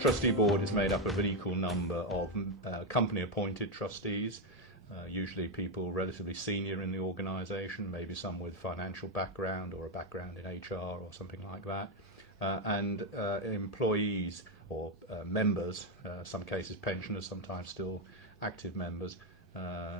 trustee board is made up of an equal number of company-appointed trustees, usually people relatively senior in the organisation, maybe some with financial background or a background in HR or something like that, and employees or members, some cases pensioners, sometimes still active members,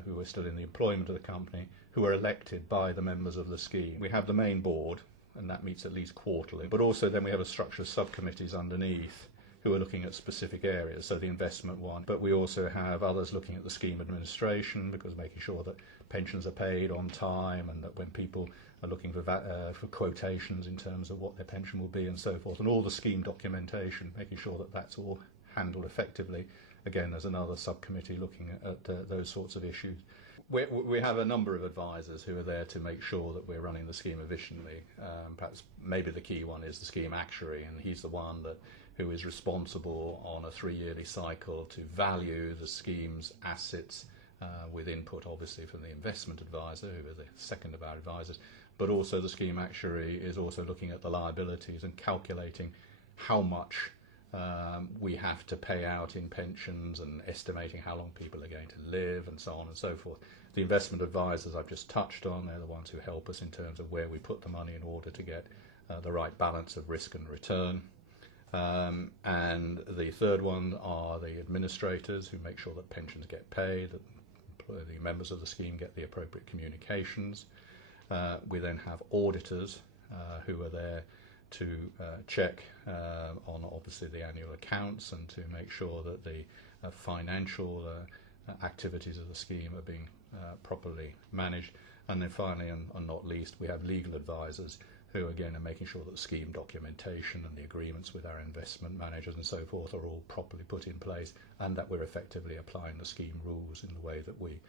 who are still in the employment of the company, who are elected by the members of the scheme. We have the main board, and that meets at least quarterly, but also then we have a structure of subcommittees underneath who are looking at specific areas, so the investment one, but we also have others looking at the scheme administration, because making sure that pensions are paid on time and that when people are looking for quotations in terms of what their pension will be and so forth, and all the scheme documentation, making sure that that's all handled effectively. Again, there's another subcommittee looking at those sorts of issues. We have a number of advisors who are there to make sure that we're running the scheme efficiently. Perhaps maybe the key one is the scheme actuary, and he's the one who is responsible on a 3-yearly cycle to value the scheme's assets with input obviously from the investment advisor, who is the second of our advisors, but also the scheme actuary is also looking at the liabilities and calculating how much we have to pay out in pensions and estimating how long people are going to live and so on and so forth. The investment advisors I've just touched on, they're the ones who help us in terms of where we put the money in order to get the right balance of risk and return. And the third one are the administrators, who make sure that pensions get paid, that the members of the scheme get the appropriate communications. We then have auditors who are there to check on obviously the annual accounts and to make sure that the financial activities of the scheme are being properly managed. And then finally, and not least, we have legal advisors who again are making sure that the scheme documentation and the agreements with our investment managers and so forth are all properly put in place, and that we're effectively applying the scheme rules in the way that we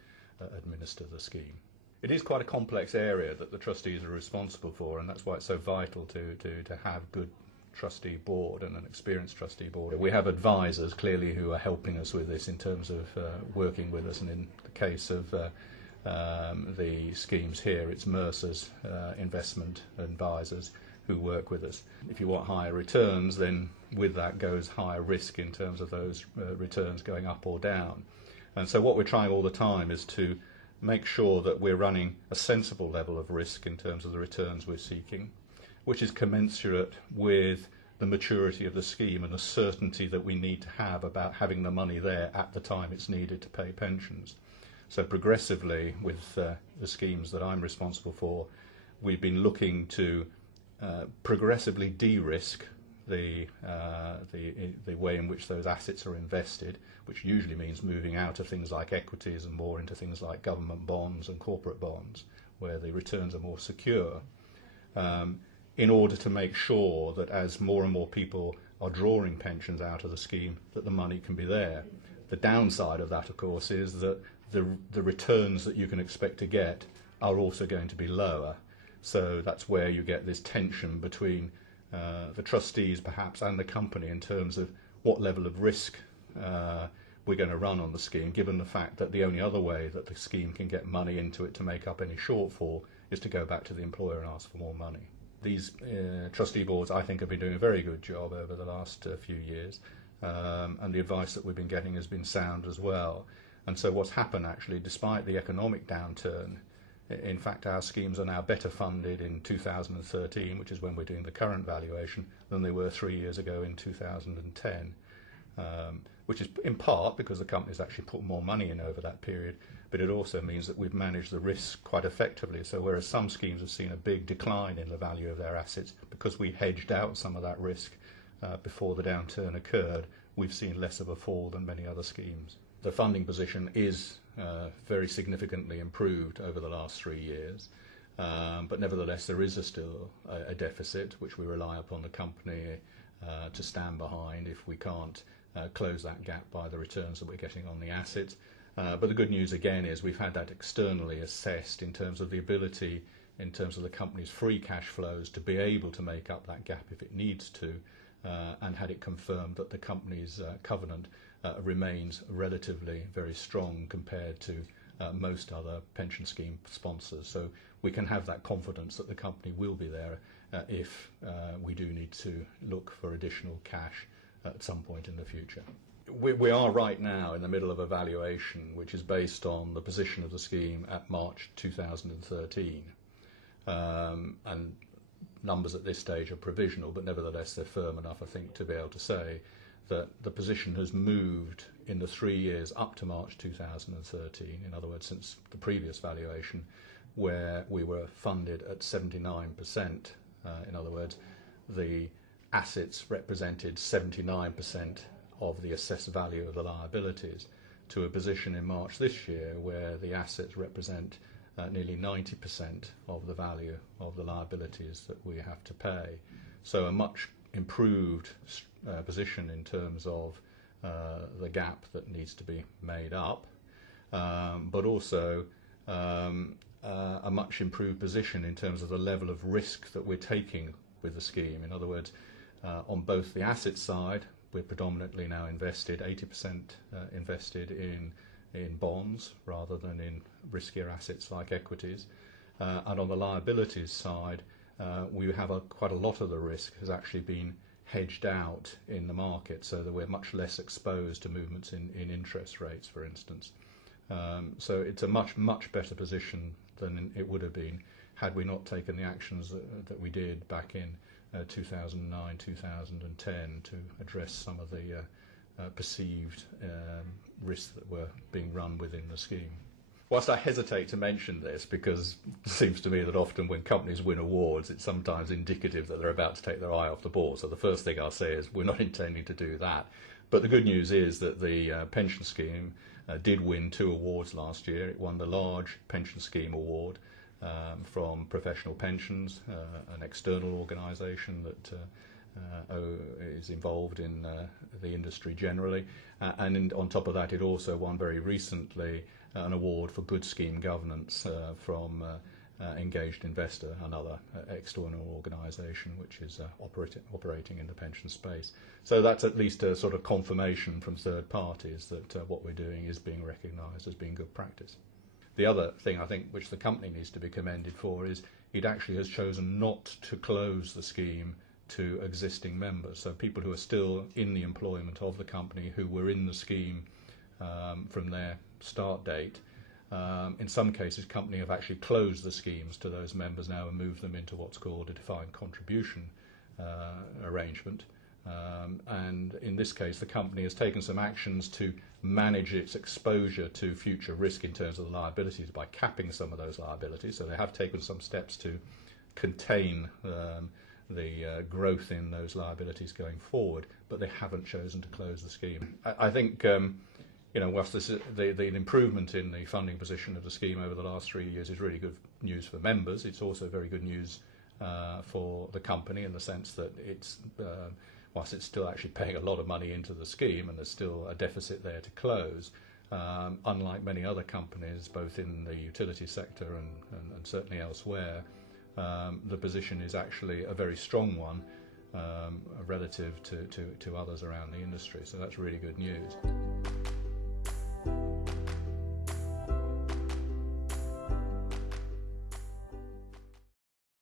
administer the scheme. It is quite a complex area that the trustees are responsible for, and that's why it's so vital to have good trustee board and an experienced trustee board. We have advisors clearly who are helping us with this in terms of working with us, and in the case of the schemes here, it's Mercer's investment advisors who work with us. If you want higher returns, then with that goes higher risk in terms of those returns going up or down. And so what we're trying all the time is to make sure that we're running a sensible level of risk in terms of the returns we're seeking, which is commensurate with the maturity of the scheme and the certainty that we need to have about having the money there at the time it's needed to pay pensions. So progressively, with the schemes that I'm responsible for, we've been looking to progressively de-risk the way in which those assets are invested, which usually means moving out of things like equities and more into things like government bonds and corporate bonds, where the returns are more secure, in order to make sure that as more and more people are drawing pensions out of the scheme, that the money can be there. The downside of that, of course, is that the returns that you can expect to get are also going to be lower. So that's where you get this tension between the trustees perhaps and the company in terms of what level of risk we're going to run on the scheme, given the fact that the only other way that the scheme can get money into it to make up any shortfall is to go back to the employer and ask for more money. These trustee boards, I think, have been doing a very good job over the last few years, and the advice that we've been getting has been sound as well. And so what's happened actually, despite the economic downturn, in fact our schemes are now better funded in 2013, which is when we're doing the current valuation, than they were 3 years ago in 2010, which is in part because the company's actually put more money in over that period, but it also means that we've managed the risk quite effectively. So whereas some schemes have seen a big decline in the value of their assets because we hedged out some of that risk before the downturn occurred, we've seen less of a fall than many other schemes. The funding position is very significantly improved over the last 3 years, but nevertheless there is still a deficit which we rely upon the company to stand behind if we can't close that gap by the returns that we're getting on the assets. But the good news again is we've had that externally assessed in terms of the ability, in terms of the company's free cash flows, to be able to make up that gap if it needs to, and had it confirmed that the company's covenant remains relatively very strong compared to most other pension scheme sponsors. So we can have that confidence that the company will be there if we do need to look for additional cash at some point in the future. We are right now in the middle of a valuation which is based on the position of the scheme at March 2013. And numbers at this stage are provisional, but nevertheless they're firm enough, I think, to be able to say that the position has moved in the 3 years up to March 2013, in other words, since the previous valuation, where we were funded at 79%. In other words, the assets represented 79% of the assessed value of the liabilities, to a position in March this year where the assets represent nearly 90% of the value of the liabilities that we have to pay. So a much improved position in terms of the gap that needs to be made up, but also a much improved position in terms of the level of risk that we're taking with the scheme. In other words, on both the asset side, we're predominantly now invested, 80% invested in bonds rather than in riskier assets like equities. And on the liabilities side, we have quite a lot of the risk has actually been hedged out in the market, so that we're much less exposed to movements in interest rates, for instance. So it's a much better position than it would have been had we not taken the actions that we did back in 2009, 2010 to address some of the perceived risks that were being run within the scheme. Whilst I hesitate to mention this, because it seems to me that often when companies win awards, it's sometimes indicative that they're about to take their eye off the ball. So the first thing I'll say is we're not intending to do that. But the good news is that the pension scheme did win 2 awards last year. It won the Large Pension Scheme Award from Professional Pensions, an external organisation that is involved in the industry generally. And on top of that, it also won very recently an award for good scheme governance from Engaged Investor, another external organisation which is operating in the pension space. So that's at least a sort of confirmation from third parties that what we're doing is being recognised as being good practice. The other thing I think which the company needs to be commended for is it actually has chosen not to close the scheme to existing members. So people who are still in the employment of the company, who were in the scheme from their start date. In some cases, company have actually closed the schemes to those members now and moved them into what's called a defined contribution arrangement. And in this case, the company has taken some actions to manage its exposure to future risk in terms of the liabilities by capping some of those liabilities. So they have taken some steps to contain the growth in those liabilities going forward, but they haven't chosen to close the scheme. I think whilst the improvement in the funding position of the scheme over the last 3 years is really good news for members, it's also very good news for the company in the sense that it's whilst it's still actually paying a lot of money into the scheme and there's still a deficit there to close, unlike many other companies, both in the utility sector and certainly elsewhere, the position is actually a very strong one relative to others around the industry. So that's really good news.